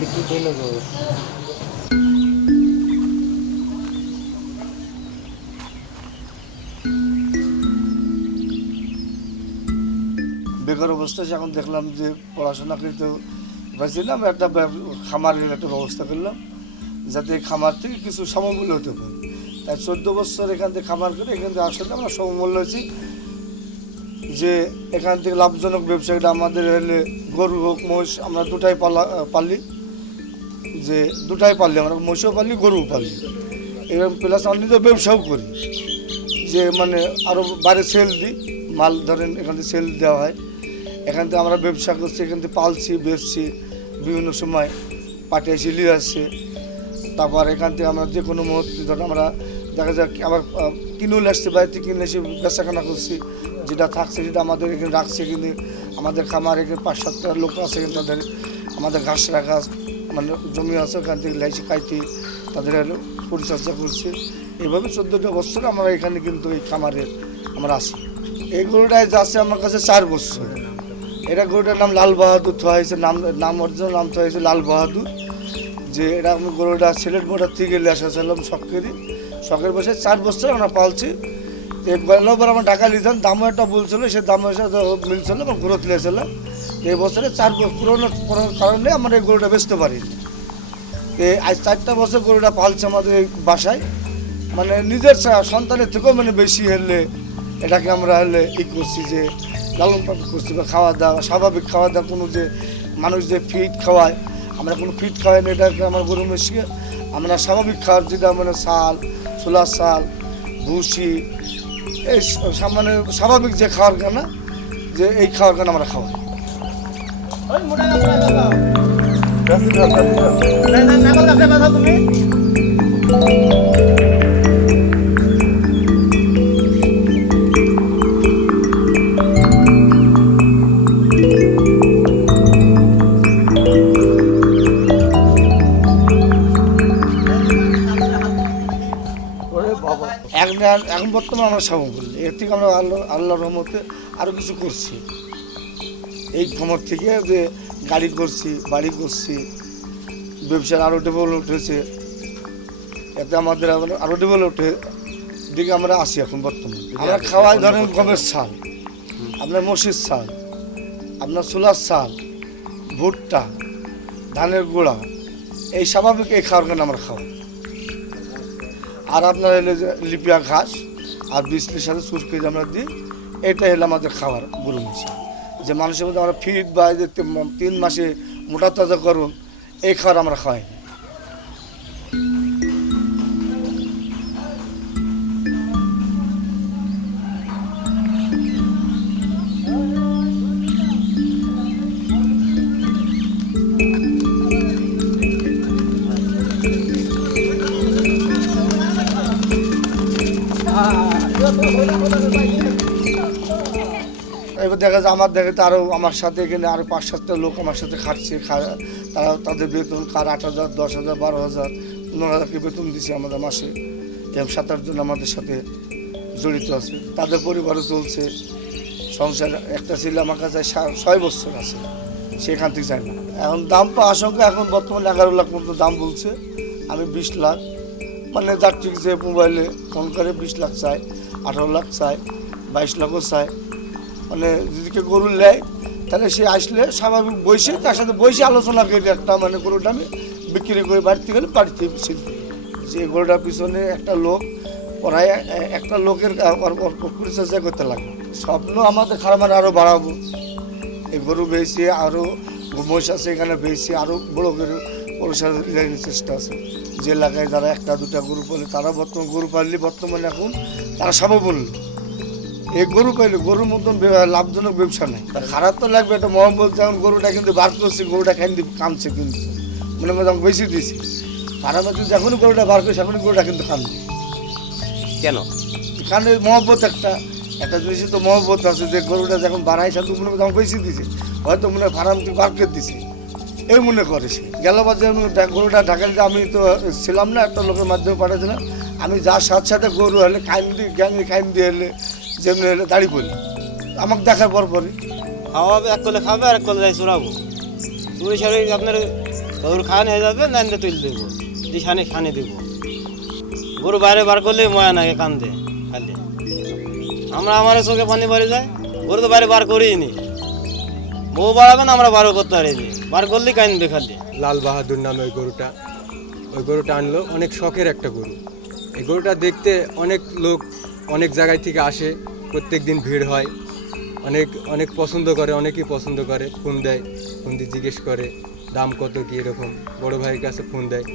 বিক্রি করলে তো বেকার অবস্থা যখন দেখলাম যে পড়াশোনা করতে পারছিলাম, একটা খামারের একটা ব্যবস্থা করলাম, যাতে খামার থেকে কিছু সমমূল্য হতে পারে। তাই চোদ্দ বছর এখান থেকে খামার করে এখান থেকে আসলে আমরা সমমূল্য হয়েছি যে এখান থেকে লাভজনক ব্যবসাটা আমাদের হলে গরু হোক মোষ আমরা দুটাই পালা পালি। যে দুটাই পারলি, আমরা মহিষও পালি গরুও পালি এরকম প্লাস আমরা নিজে ব্যবসাও করি। যে মানে আরও বাইরে সেল দিই, মাল ধরেন এখান থেকে সেল দেওয়া হয়। এখান থেকে আমরা ব্যবসা করছি, এখান থেকে পালছি, বেচছি, বিভিন্ন সময় পাঠিয়েছি নিয়ে আসছে তারপর এখান থেকে আমরা যে কোনো মুহূর্তে ধরুন আমরা দেখা যাক আবার কিনেও আসছে, বাড়িতে কিনে এসে বেচাকেনা করছি। যেটা থাকছে সেটা আমাদের এখানে রাখছে কিন্তু আমাদের খামার এখানে পাঁচ সাতটা লোক আছে কিন্তু তাদের আমাদের ঘাস রাখা মানে জমি আছে, ওখান থেকে লাইছি, কাইতে তাদের পরিচর্যা করছে। এইভাবে চোদ্দোটা বছর আমরা এখানে কিন্তু এই খামারে আমরা আসি এই গরুটায় যাচ্ছে আমার কাছে চার বছর। এটা গরুটার নাম লাল বাহাদুর থা হয়েছে, নাম নাম অর্জন নাম থা হয়েছে লাল বাহাদুর। যে এটা আমি গরুটা সিলেট মোটার থেকে এলে আসছিলাম শখেরই শখের। বসে চার বছর আমরা পালছি। গেলবার আমার টাকা নিতাম দামও একটা বলছিল সে সাথে মিলছিল এবং গ্রোথ লেছিল এই বছরে চার পুরোনো কারণে আমরা এই গরুটা বেচতে পারি আজ চারটা বছর গরুটা পালছে আমাদের এই বাসায়। মানে নিজের সন্তানের থেকেও মানে বেশি হলে এটাকে আমরা হলে ই করছি যে লালন পালন করছি বা খাওয়া দাওয়া, স্বাভাবিক খাওয়া দাওয়া, কোনো যে মানুষ যে ফিট খাওয়ায়, আমরা কোনো ফিট খাওয়াই না, এটাকে আমার গরু মহিষকে আমরা স্বাভাবিক খাওয়ার যেটা মানে শাল, ছোলার শাল, ভুসি, এই মানে স্বাভাবিক যে খাওয়ার গানা যে এই খাওয়ার গানা আমরা খাওয়াই। এখন বর্তমানে আমরা সাবন করলি এর থেকে আমরা আল্লাহ আল্লাহর রহমতে আরও কিছু করছি। এই ক্ষমর থেকে যে গাড়ি করছি বাড়ি করছি ব্যবসার আরও ডেভেলপ হয়েছে। এতে আমাদের আরও ডেভেলপ দিকে আমরা আসি এখন বর্তমানে। আমরা খাওয়াই ধরেন গমের ছাল আপনার মসির ছাল আপনার ছোলার ছাল ভুট্টা ধানের গুঁড়া এই স্বাভাবিক এই খাওয়ার কারণে আমরা খাওয়াই। আর আপনার এলে যে লিপিয়া ঘাস আর বিজলির সাথে সুরকে আমরা দিই এটা হলো আমাদের খাবার গরু মিশে যে মানুষের মধ্যে আমরা ফিট বা তিন- মাসে মোটা তাজা করুন এই খাবার আমরা না। এবার দেখা যায় আমার দেখে আরও আমার সাথে এখানে আরও পাঁচ সাতটা লোক আমার সাথে খাটছে তারা তাদের বেতন কার আট হাজার, দশ হাজার, বারো হাজার, পনেরো হাজারকে বেতন দিচ্ছে আমাদের মাসে। সাত আটজন আমাদের সাথে জড়িত আছে। তাদের পরিবারও চলছে। সংসার একটা ছিল আমার কাছে ছয় বছর আছে। সেখান থেকে যায় না। এখন দাম পা আশঙ্কা, এখন বর্তমানে এগারো লাখ মতো দাম বলছে। আমি বিশ লাখ। মানে যার ঠিক যে মোবাইলে ফোন করে বিশ লাখ চাই আঠারো লাখ চাই বাইশ লাখও চাই মানে যদি কেউ গরু নেয়, তাহলে সে আসলে স্বাভাবিক বসে তার সাথে বসে আলোচনা করে একটা মানে গরুটা আমি বিক্রি করে বাড়িতে গেলে বাড়িতে ছিলতে যে গরুটার পিছনে একটা লোক প্রায় এ- একটা লোকের পরিচর্যা করতে লাগে। স্বপ্ন আমাদের খারাপ আরও বাড়াবো। এই গরু বেয়েছি আরও মহিষ আছে এখানে বেয়েছি আরও বড় করে পরিষেবা চেষ্টা আছে। যে এলাকায় যারা একটা দুটা গরু পালে, তারা বর্তমান গরু পাললে বর্তমানে এখন তারা স্বাবলম্বী। এই গরু পাইলে গরুর মতন লাভজনক ব্যবসা নেই। তা খারাপ তো লাগবে এটা মহম্মদ যেমন গরুটা কিন্তু বার করছে গরুটা খাই কামছে কিন্তু? মনে মনে যখন বেশি দিয়েছি। খারাপ কিন্তু যখনই গরুটা বার করছে এখনই গরুটা কিন্তু কামছে। কেন? কারণ এই মহব্বত একটা। একটা জিনিসে তো মহব্বত আছে যে গরুটা যখন বাড়াই সাথে মনে তখন বেশি দিছে হয়তো মনে হয় ফার্ম থেকে বার করে দিছে এই মনে করে সে। গেল যখন গরুটা ঢাকায় আমি তো ছিলাম না একটা লোকের মাধ্যমে পাঠিয়েছিলাম আমি যার সাথে সাথে গরু হলে খাইম দিয়ে গ্যাংয়ে খাইম দিয়ে এলে যেমনি দাঁড়িয়ে পড়ি আমাকে দেখার পর পরই। খাওয়াবে এক কলে খাবে আর এক কলে যাই চুরাবো। চুরি সারি আপনার গরুর খাওয়ান হয়ে যাবে নাইলে তুলে দেবো। দিয়ে সানি খানি দেবো। গরু বাইরে বার করলে ময়া নাগে কান্দে খালি। আমরা আমার চোখে পানি বাড়ি যায় গরু তো বাইরে বার করিই নি বউ বাড়াবেন আমরা বারো করতে পারিনি। বার করলেই কাইনবে খালি। লাল বাহাদুর নামে ওই গরুটা। ওই গরুটা আনলো অনেক শখের একটা গরু। এই গরুটা দেখতে অনেক লোক অনেক জায়গায় থেকে আসে, প্রত্যেক দিন ভিড় হয়। অনেক অনেক পছন্দ করে, অনেকেই পছন্দ করে ফোন দেয়। ফোন দিয়ে জিজ্ঞেস করে, দাম কত কী এরকম? বড় ভাইয়ের কাছে ফোন দেয়।